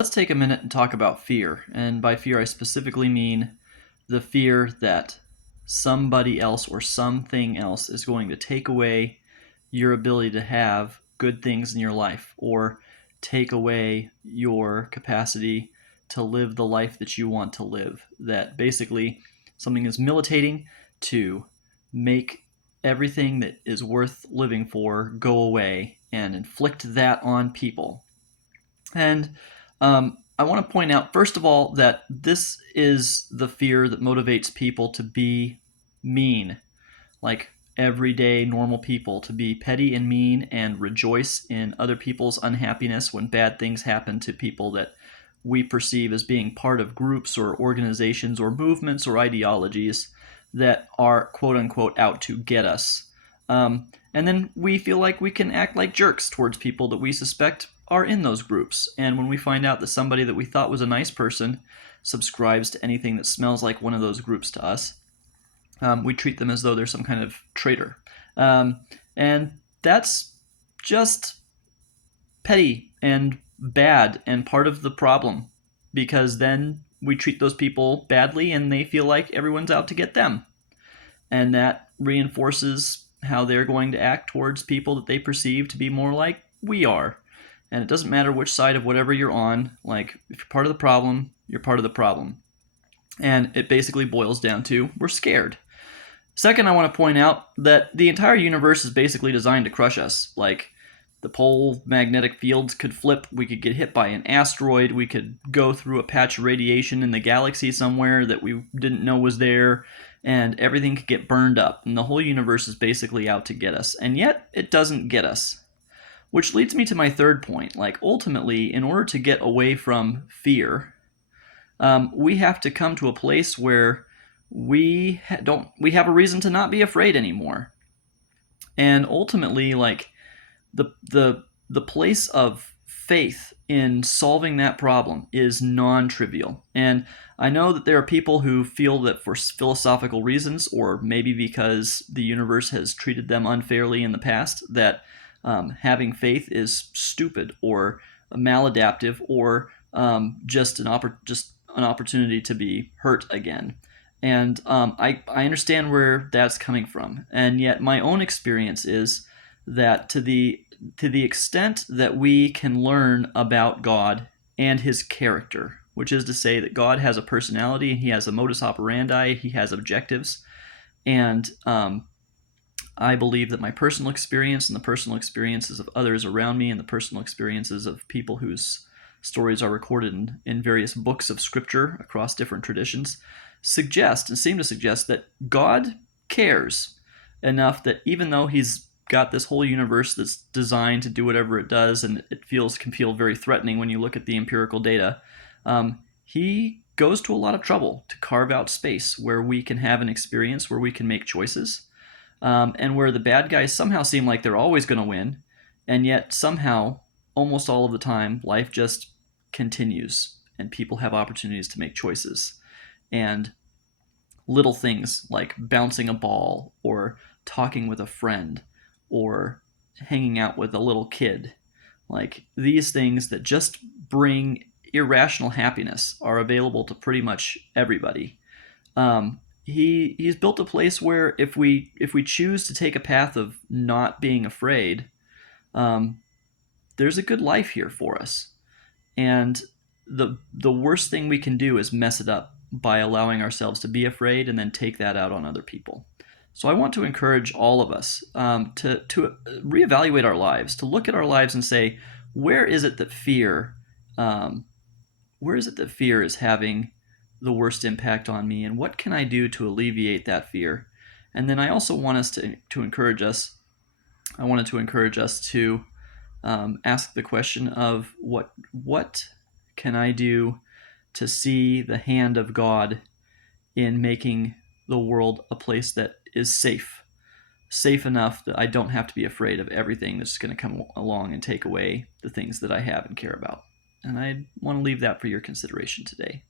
Let's take a minute and talk about fear. And by fear, I specifically mean the fear that somebody else or something else is going to take away your ability to have good things in your life or take away your capacity to live the life that you want to live. That basically something is militating to make everything that is worth living for go away and inflict that on people. And I want to point out, first of all, that this is the fear that motivates people to be mean, like everyday normal people, to be petty and mean and rejoice in other people's unhappiness when bad things happen to people that we perceive as being part of groups or organizations or movements or ideologies that are quote unquote out to get us. And then we feel like we can act like jerks towards people that we suspect are in those groups. And when we find out that somebody that we thought was a nice person subscribes to anything that smells like one of those groups to us, we treat them as though they're some kind of traitor. And that's just petty and bad and part of the problem, because then we treat those people badly and they feel like everyone's out to get them. And that reinforces how they're going to act towards people that they perceive to be more like we are. And it doesn't matter which side of whatever you're on, like, if you're part of the problem, you're part of the problem. And it basically boils down to we're scared. Second, I want to point out that the entire universe is basically designed to crush us. Like, the pole magnetic fields could flip, we could get hit by an asteroid, we could go through a patch of radiation in the galaxy somewhere that we didn't know was there, and everything could get burned up, and the whole universe is basically out to get us. And yet, it doesn't get us. Which leads me to my third point. Like, ultimately, in order to get away from fear, we have to come to a place where we have a reason to not be afraid anymore. And ultimately, like, the place of faith in solving that problem is non-trivial. And I know that there are people who feel that for philosophical reasons, or maybe because the universe has treated them unfairly in the past, that having faith is stupid or maladaptive or just an opportunity to be hurt again. And I understand where that's coming from. And yet my own experience is that to the extent that we can learn about God and his character, which is to say that God has a personality, he has a modus operandi, he has objectives, and I believe that my personal experience and the personal experiences of others around me and the personal experiences of people whose stories are recorded in various books of scripture across different traditions suggest and seem to suggest that God cares enough that even though he's got this whole universe that's designed to do whatever it does, and it can feel very threatening when you look at the empirical data, he goes to a lot of trouble to carve out space where we can have an experience, where we can make choices, and where the bad guys somehow seem like they're always going to win, and yet somehow, almost all of the time, life just continues, and people have opportunities to make choices. And little things like bouncing a ball, or talking with a friend, or hanging out with a little kid, like these things that just bring irrational happiness, are available to pretty much everybody. He's built a place where if we choose to take a path of not being afraid, there's a good life here for us. And the worst thing we can do is mess it up by allowing ourselves to be afraid and then take that out on other people. So I want to encourage all of us to reevaluate our lives, to look at our lives and say, where is it that fear is having the worst impact on me, and what can I do to alleviate that fear? And then I also want us to encourage us. I wanted to encourage us to ask the question of what can I do to see the hand of God in making the world a place that is safe enough that I don't have to be afraid of everything that's going to come along and take away the things that I have and care about. And I want to leave that for your consideration today.